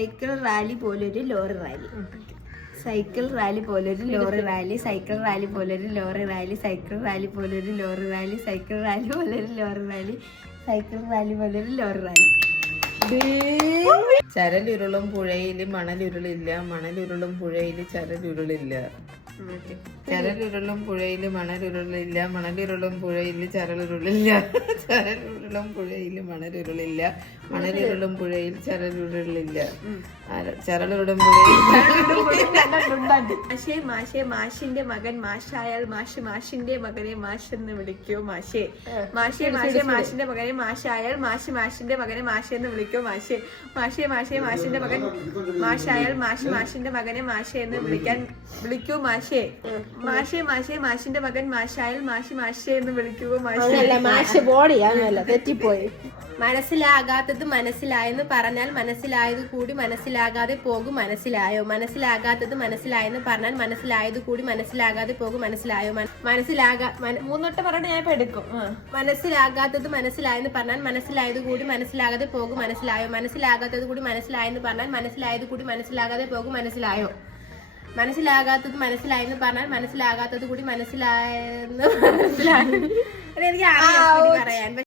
Cycle rally പോലൊരു lorry rally. Cycle rally പോലൊരു lorry rally. Cycle rally പോലൊരു lorry rally. Cycle rally പോലൊരു lorry rally. Cycle rally പോലൊരു lorry rally. Cycle rally പോലൊരു lorry rally. ചരലുരുളും പുഴയില് മണലുരുളില്ല, മണലുരുളും പുഴയില് ചരലുരുളില്ല. ചരലുരുളും പുഴയില് മണലുരുളില്ല, മണലുരുളും പുഴയില് ചരലുരുളില്ല. ചരലുരുളും പുഴയില് മണലുരുളില്ല, മണലുരുളും പുഴയിൽ ചരലുരുളില്ല. ചരലുരുളും മാഷേ മാഷേ മാഷിന്റെ മകൻ മാഷായാൽ മാഷ് മാഷിന്റെ മകനെ മാഷെന്ന് വിളിക്കോ മാഷേ. മാഷേ മാഷേ മാഷിന്റെ മകനെ മാഷായാൽ മാഷ് മാഷിന്റെ മകനെ മാഷെന്ന് വിളിക്കോ മാഷേ. മാഷേ മാഷേ മാഷിന്റെ മകൻ മാഷായാൽ മാഷ് മാഷിന്റെ മകനെ മാഷെ എന്ന് വിളിക്കൂ മാഷേ. മാഷേ മാഷേ മാഷിന്റെ മകൻ മാഷായാൽ മാഷി മാഷെ എന്ന് വിളിക്കുവോ മാഷേ. തെറ്റിപ്പോയി. മനസ്സിലാകാത്തത് മനസ്സിലായെന്ന് പറഞ്ഞാൽ മനസ്സിലായത് കൂടി മനസ്സിലാകാതെ പോകും മനസ്സിലായോ. മനസ്സിലാകാത്തത് മനസ്സിലായെന്ന് പറഞ്ഞാൽ മനസ്സിലായത് കൂടി മനസ്സിലാകാതെ പോകും മനസ്സിലായോ. മൂന്നോട്ട് പറഞ്ഞിട്ട് ഞാൻ ഇപ്പൊ എടുക്കും. മനസ്സിലാകാത്തത് മനസ്സിലായെന്ന് പറഞ്ഞാൽ മനസ്സിലായത് കൂടി മനസ്സിലാകാതെ പോകും മനസ്സിലായോ. മനസ്സിലാകാത്തത് കൂടി മനസ്സിലായെന്ന് പറഞ്ഞാൽ മനസ്സിലായത് കൂടി മനസ്സിലാകാതെ പോകും മനസ്സിലായോ. മനസ്സിലാകാത്തത് മനസ്സിലായെന്ന് പറഞ്ഞാൽ മനസ്സിലാകാത്തത് കൂടി മനസ്സിലായെന്ന് എനിക്ക് പറയാൻ